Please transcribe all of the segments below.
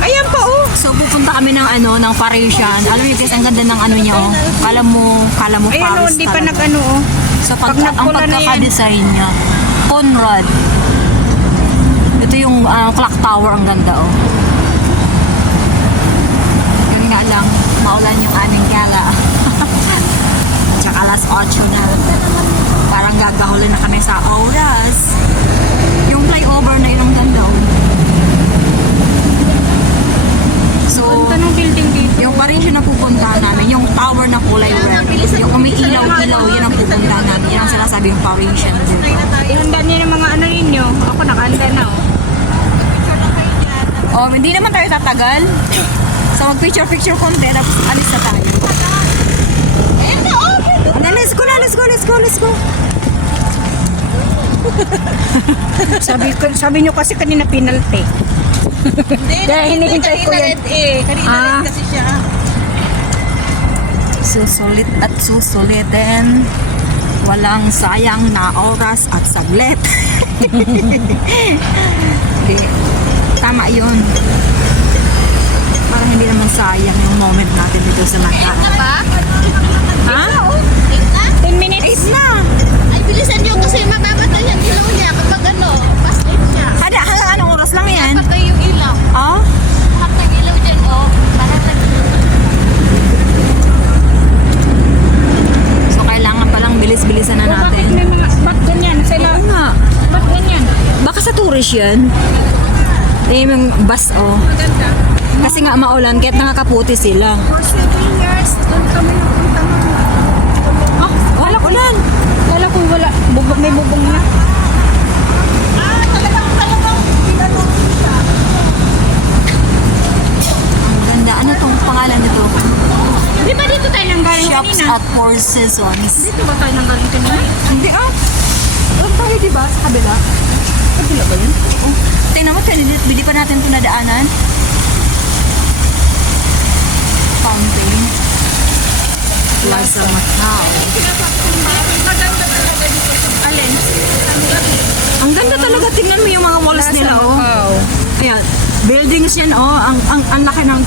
Ayan pa oh. So pupunta kami ng ng Parisian. Alam niyo guys, ang ganda ng niya oh. Kala mo Ayan oh, Paris hindi pa talaga. nag-ano oh. So Pag ang nagpula na yan. pagkaka-design niya. Conrad. Ito yung clock tower, ang ganda oh. Yun nga lang, maulan yung aming gala. Tsaka alas 8 na. Parang gagahulin na kami sa oras. Yung flyover na yun ang ganda oh. So, Ganda ng building dito. yung Parisian na pupuntahan namin, yung tower na kulay red, yung umiilaw-ilaw, yun ang pupuntahan namin. Yan ang sinasabi yung Parisian dito. Ihanda niyo ng mga ano ninyo. Ako nakahanda na oh. Oh, hindi naman tayo tatagal. So, mag-picture konti, tapos alis na tayo. Let's go na, let's go, let's go, let's go. Sabi nyo kasi kanina penalty. Dahil hinihintay ko yan. Kanina red kasi siya. Susulit at susulitin. Walang sayang na oras at saglit. Hindi. Tama yun. Parang hindi naman sayang yung moment natin dito sa Macau. Ha? 10 minutes. 8 na. Ay, bilisan nyo kasi mababatay yung ilaw niya kapag past 8 siya. Hanggang anong oras lang yan? Patay yung ilaw. Oh? Lahat ng ilaw dyan, oh. Lahat ng So kailangan palang bilis-bilisan na Bakit natin. may mga ba't ganyan? Sila, Oo nga. ba't ganyan? Baka sa tourist yan. Yung bus oh. Maganda. Kasi nga maulan, kahit nakakaputi sila. For 7 years, doon kami napunta ng... Ah, walang ulan. Wala ko wala. May bubong na. Ang ganda. Ano tong pangalan nito? Di ba dito tayo nang galing Shops kanina? at Four Seasons. Dito ba tayo nang galing kanina? Hindi ah. Doon tayo diba? Sa kabila? Kabila ba yun? Oo. Tingnan mo, hindi pa natin ito nadaanan. Fountain. Plaza Macau. Maganda talaga dito. Alin? Ang ganda talaga. Tingnan mo yung mga walls nila oh. Wow. Ayan. Buildings yan oh. Ang laki ng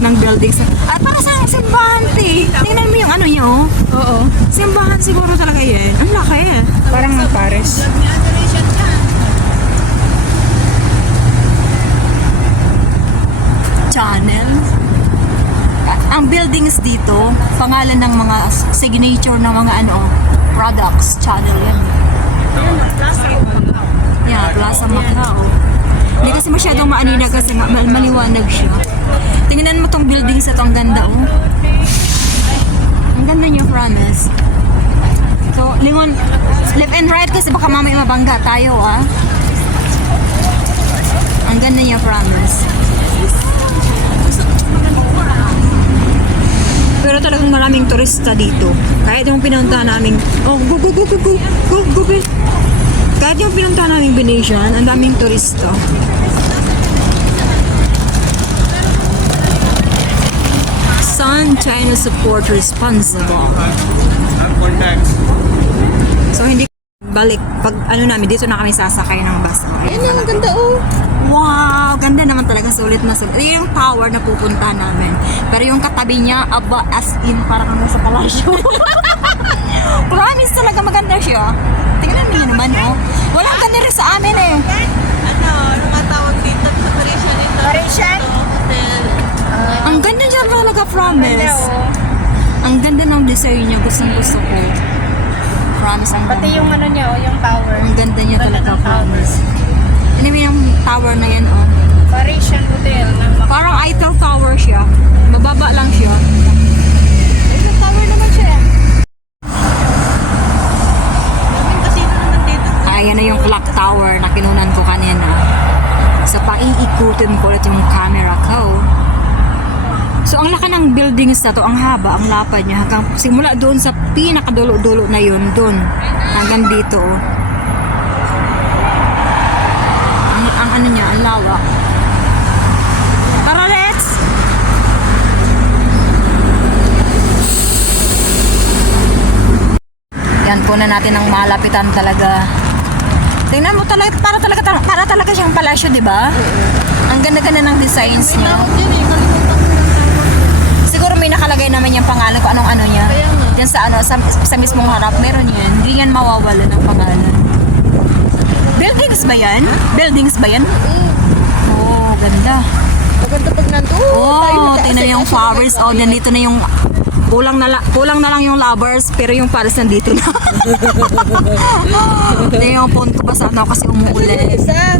ng buildings. At para sa simbahan te. Tingnan mo yung niyo oh. Oo. Simbahan siguro talaga yan. Ang laki eh. Parang ang Paris. Channel. Ang buildings dito, pangalan ng mga signature ng mga products, channel yan. Yeah, Plaza Macau. Hindi kasi masyadong maanina kasi maliwanag siya. Tingnan mo tong buildings na to, ang ganda oh. Ang ganda niya, promise. So, lingon, left and right kasi baka mamaya mabangga tayo ah. Ang ganda niya, promise. Pero talagang maraming turista dito. Kahit yung pinuntahan namin, go, Bill. Kahit yung pinuntahan namin Venetian, ang daming turista. Sun China Support Responsible. So hindi balik pag namin dito na kami sasakay ng bus. Ayan ang ganda, oh. Wow, ganda naman talaga, sulit na sulit. Yung tower na pupunta namin. Pero yung katabi niya, aba, as in, para kami sa palasyo. Promise talaga maganda siya. Tingnan niyo naman, oh. Walang ganda rin sa amin eh. Ano nga tawag dito sa Parisian dito? Parisian? Hotel. Ang ganda niya talaga, promise. Ang ganda ng design niya, gustong gusto ko. Promise, ang ganda. Pati yung ano niya, yung tower. Ang ganda niya talaga, promise. Anyway, yung tower na yan, oh. Parisian Hotel. Parang Eiffel Tower siya. Mababa lang siya. Ayun, tower naman siya. Daming kasino naman dito. Ayan na yung clock tower na kinunan ko kanina. So, paiikutin ko ulit yung camera ko. So, ang laki ng buildings na to, ang haba, ang lapad niya. Hanggang simula doon sa pinakadulo-dulo na yun, doon. Hanggang dito, oh. Ang ano niya, ang lawak. Tara, let's! Yan, kunan natin ang malapitan talaga Tingnan mo talaga, para talaga siyang palasyo, di ba? Ang ganda-ganda ng designs niya. Yun eh, kalimutan ko ng Siguro may nakalagay naman yung pangalan kung anong ano niya. Kaya nga. Diyan sa mismong harap, meron yan. Hindi yan mawawala ng pangalan. Buildings ba yan? Buildings ba yan? Oh, ganda. Maganda pag nandun. Oh, tingnan yung flowers. Oh, nandito na yung kulang na lang yung lovers, pero yung pares nandito na. Ito yung phone ko, basa na ako kasi umuulan. Isa.